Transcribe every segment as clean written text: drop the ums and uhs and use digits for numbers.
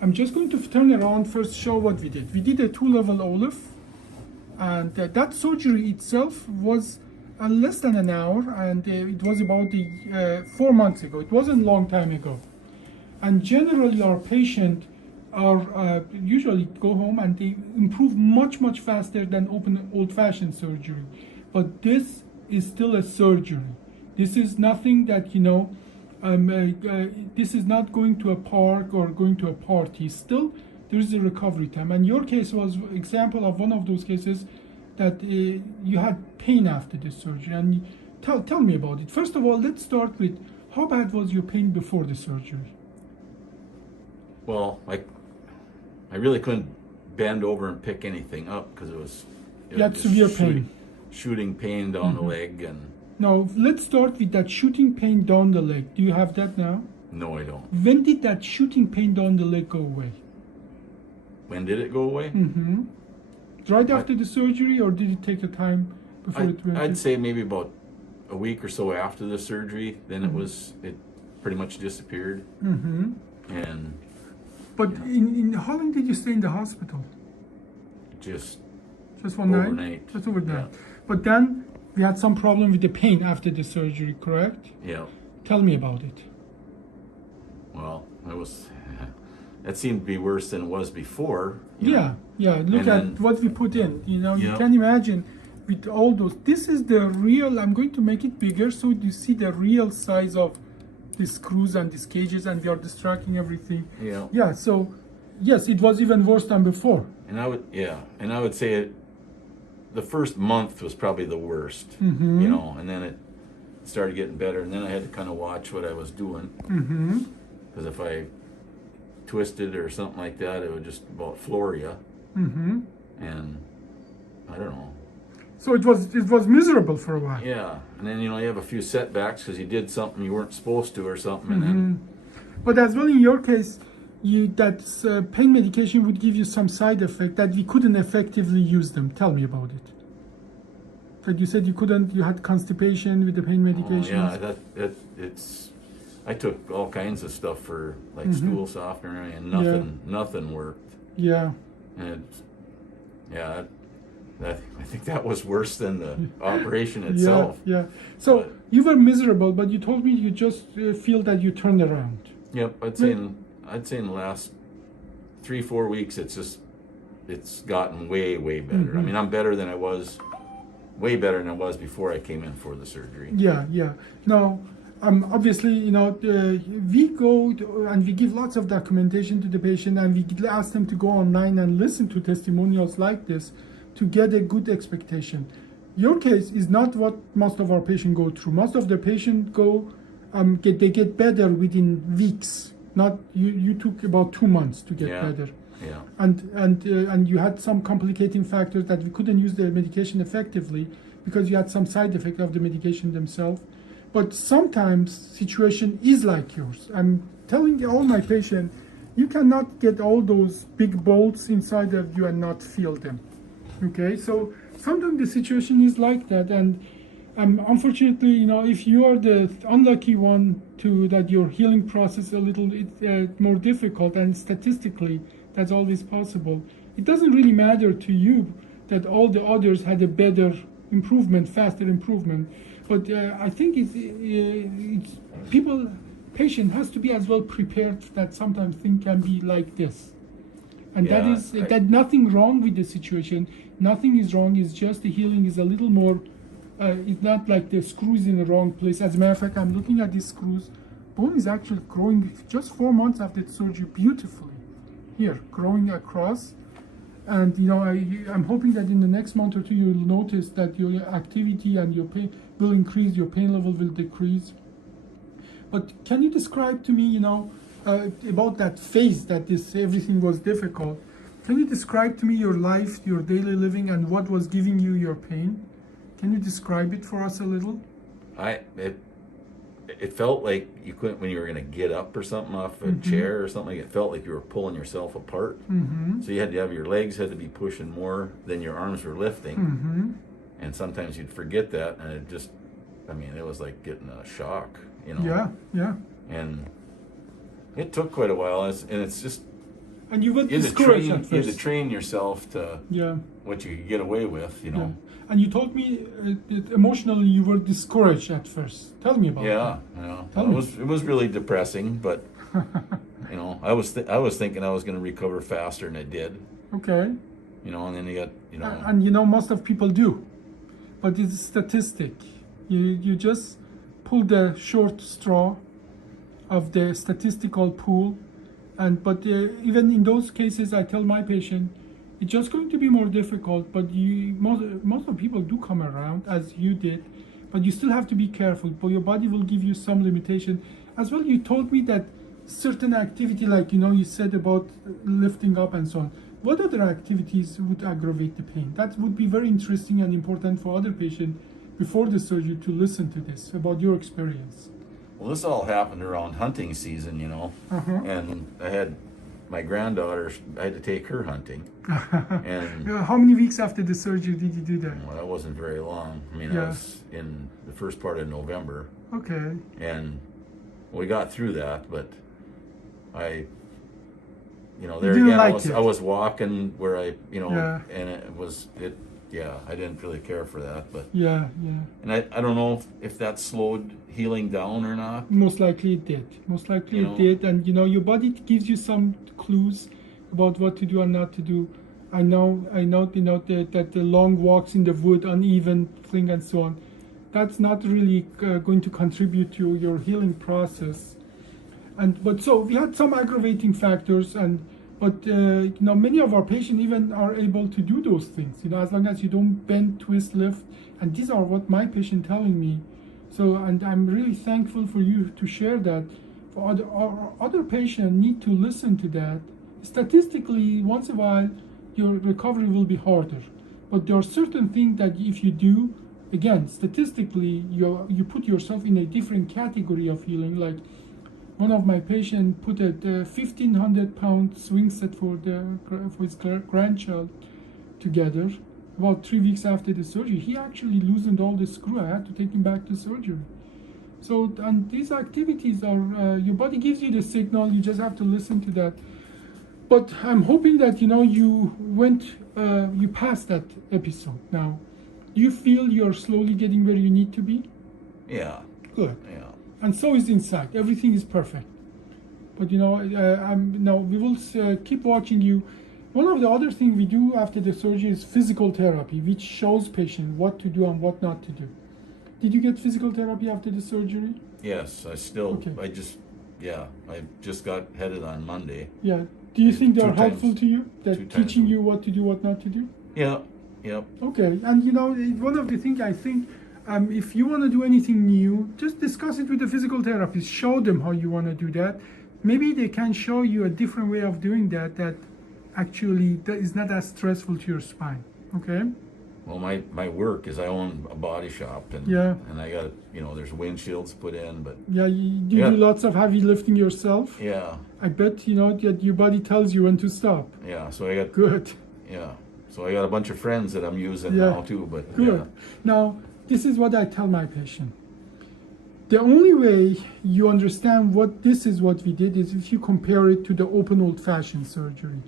I'm just going to turn around first, show what we did. We did a 2-level olive, and that surgery itself was less than an hour, and it was about 4 months ago. It wasn't a long time ago. And generally, our patient are usually go home and they improve much, much faster than open old-fashioned surgery. But this is still a surgery. This is nothing that, this is not going to a park or going to a party. Still, there is a recovery time. And your case was example of one of those cases that you had pain after this surgery. And tell me about it. First of all, let's start with how bad was your pain before the surgery? Well, I really couldn't bend over and pick anything up because You had severe pain. Shooting pain down the leg, and Now, let's start with that shooting pain down the leg. Do you have that now? no, I don't. When did that shooting pain down the leg go away? When did it go away? Right after the surgery, or did it take a time before it went? I'd say maybe about a week or so after the surgery. Then it pretty much disappeared. And But in how long did you stay in the hospital? just Just one night? overnight. Just overnight. Yeah. But then we had some problem with the pain after the surgery, correct? Yeah. Tell me about it. Well, that seemed to be worse than it was before. you know. Yeah. Look And at then- what we put in. You Yeah. can imagine with all those. This is the real. I'm going to make it bigger so you see the real size of the screws and these cages, and we are distracting everything. Yeah. Yeah. So, yes, it was even worse than before. And I would say the first month was probably the worst, and then it started getting better, and then I had to kind of watch what I was doing, because if I twisted or something like that, it would just about floor you, and I don't know. So it was miserable for a while. Yeah, and then you have a few setbacks because you did something you weren't supposed to or something, and then But as well, in your case, that pain medication would give you some side effect that we couldn't effectively use them. Tell me about it. That you said you couldn't. You had constipation with the pain medication. it's. I took all kinds of stuff for like stool softener, and nothing worked. Yeah. And I think that was worse than the operation itself. Yeah. So you were miserable, but you told me you just feel that you turned around. Yep, I'd say in the last 3-4 weeks, it's gotten way better. I mean, I'm way better than I was before I came in for the surgery. Yeah. Now, obviously, we go and we give lots of documentation to the patient, and we ask them to go online and listen to testimonials like this to get a good expectation. Your case is not what most of our patients go through. Most of the patients they get better within weeks. Not you took about 2 months to get better. Yeah. And you had some complicating factors that we couldn't use the medication effectively because you had some side effect of the medication themselves. But sometimes situation is like yours. I'm telling all my patients, you cannot get all those big bolts inside of you and not feel them. Okay, so sometimes the situation is like that, and unfortunately, if you are the unlucky one that your healing process a little more difficult, and statistically that's always possible. It doesn't really matter to you that all the others had a better improvement, faster improvement, but I think patient has to be as well prepared that sometimes things can be like this. And that nothing wrong with the situation. Nothing is wrong. It's just the healing is a little more. It's not like the screws in the wrong place. As a matter of fact, I'm looking at these screws. Bone is actually growing just 4 months after the surgery beautifully. Here, growing across. And I'm hoping that in the next month or two you'll notice that your activity and your pain will increase. Your pain level will decrease. But can you describe to me, about that phase that everything was difficult? Can you describe to me your life, your daily living, and what was giving you your pain? Can you describe it for us a little? It felt like you couldn't, when you were going to get up or something off a chair or something, it felt like you were pulling yourself apart. So you had to have your legs had to be pushing more than your arms were lifting. And sometimes you'd forget that, and it was like getting a shock, Yeah. And it took quite a while, and it's just And you were you had to discouraged train, at you had first. to train yourself to Yeah. what you could get away with, you Yeah. know. And you told me that emotionally you were discouraged at first. Tell me about Yeah, you know, Tell it me. was really depressing, but you know, I was thinking I was going to recover faster than I did, that. Okay. you know, and then you got, you know, And you know, most of people do. But it's a statistic. You just pull the short straw of the statistical pool. But even in those cases, I tell my patient, it's just going to be more difficult, but most of the people do come around, as you did, but you still have to be careful, but your body will give you some limitation. As well, you told me that certain activity, like, you know, you said about lifting up and so on. What other activities would aggravate the pain? That would be very interesting and important for other patients before the surgery to listen to this, about your experience. well, this all happened around hunting season, you know, Uh-huh. and I had my granddaughter, I had to take her hunting, and How many weeks after the surgery did you do that? well, that wasn't very long. I mean, Yeah. I was in the first part of November, Okay. and we got through that, but I, you know, You there didn't again, like it. I was walking where I, you know, Yeah. and I didn't really care for that, but, Yeah, yeah. and I don't know if that slowed healing down or not. Most likely it did. Most likely You it know? did. And you know, your body gives you some clues about what to do and not to do. I know, you know, that the long walks in the wood, uneven thing and so on, that's not really going to contribute to your healing process. But so we had some aggravating factors, but you know, many of our patients even are able to do those things, you know, as long as you don't bend, twist, lift. And these are what my patient telling me. So, and I'm really thankful for you to share that. For other patients need to listen to that. Statistically, once in a while, your recovery will be harder. But there are certain things that if you do, again, statistically, you put yourself in a different category of healing. Like one of my patients put a 1,500-pound swing set for his grandchild together. About 3 weeks after the surgery, he actually loosened all the screw. I had to take him back to surgery. So, and these activities are, your body gives you the signal, you just have to listen to that. But I'm hoping that, you know, you passed that episode now. Do you feel you're slowly getting where you need to be? Yeah, Good. yeah. And so is inside. Everything is perfect. But, you know, we will keep watching you. One of the other things we do after the surgery is physical therapy, which shows patients what to do and what not to do. Did you get physical therapy after the surgery? Yes, I just got headed on Monday. Yeah. Do you think they're 2 times- helpful to you? 2 That times teaching a you what to do, what not to do? Yeah, yep. Okay. And you know, one of the things I think, if you want to do anything new, just discuss it with the physical therapist. Show them how you want to do that. Maybe they can show you a different way of doing that actually that is not as stressful to your spine. Okay? Well, my work is I own a body shop, and Yeah. and I got, you know, there's windshields put in, but Yeah, you Yeah. do lots of heavy lifting yourself. yeah, I bet, you know, that your body tells you when to stop. yeah. So I got Good. so I got a bunch of friends that I'm using Yeah. now too. But Good. yeah, Now, this is what I tell my patient. The only way you understand what we did is if you compare it to the open old-fashioned surgery.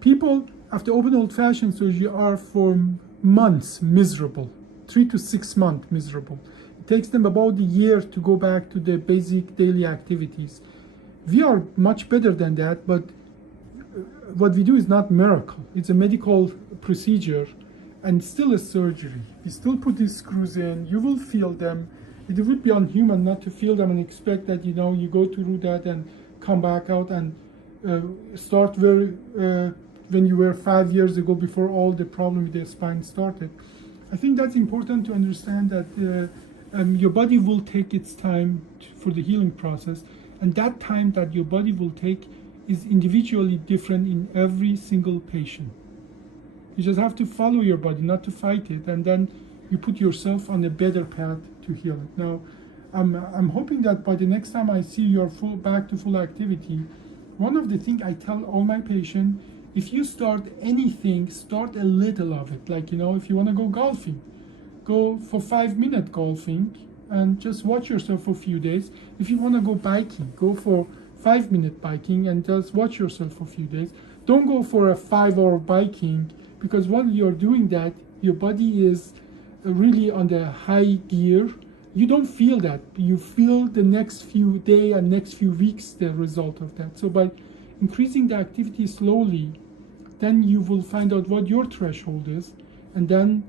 People after open old-fashioned surgery are for months miserable, 3 to 6 months miserable. It takes them about a year to go back to their basic daily activities. We are much better than that, but what we do is not miracle. It's a medical procedure and still a surgery. We still put these screws in, you will feel them. It would be unhuman not to feel them and expect that, you know, you go through that and come back out and start when you were 5 years ago before all the problem with the spine started. I think that's important to understand that your body will take its time for the healing process, and that time that your body will take is individually different in every single patient. You just have to follow your body, not to fight it, and then you put yourself on a better path to heal it. Now, I'm hoping that by the next time I see you're back to full activity, one of the things I tell all my patients, if you start anything, start a little of it. Like, you know, if you want to go golfing, go for 5-minute golfing and just watch yourself for a few days. If you want to go biking, go for 5-minute biking and just watch yourself for a few days. Don't go for a 5-hour biking, because while you're doing that, your body is really on the high gear. You don't feel that. You feel the next few days and next few weeks the result of that. So by increasing the activity slowly, then you will find out what your threshold is, and then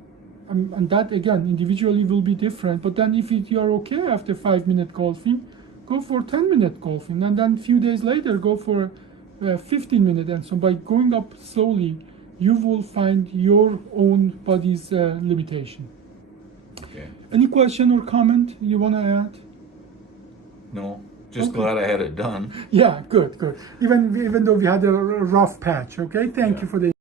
and that again individually will be different. But then if you're okay after 5-minute golfing, go for 10-minute golfing, and then a few days later go for 15-minute. And so by going up slowly, you will find your own body's limitation. Okay. Any question or comment you want to add? No, just Okay. glad I had it done. Yeah, good. Even though we had a rough patch. Okay, thank you for the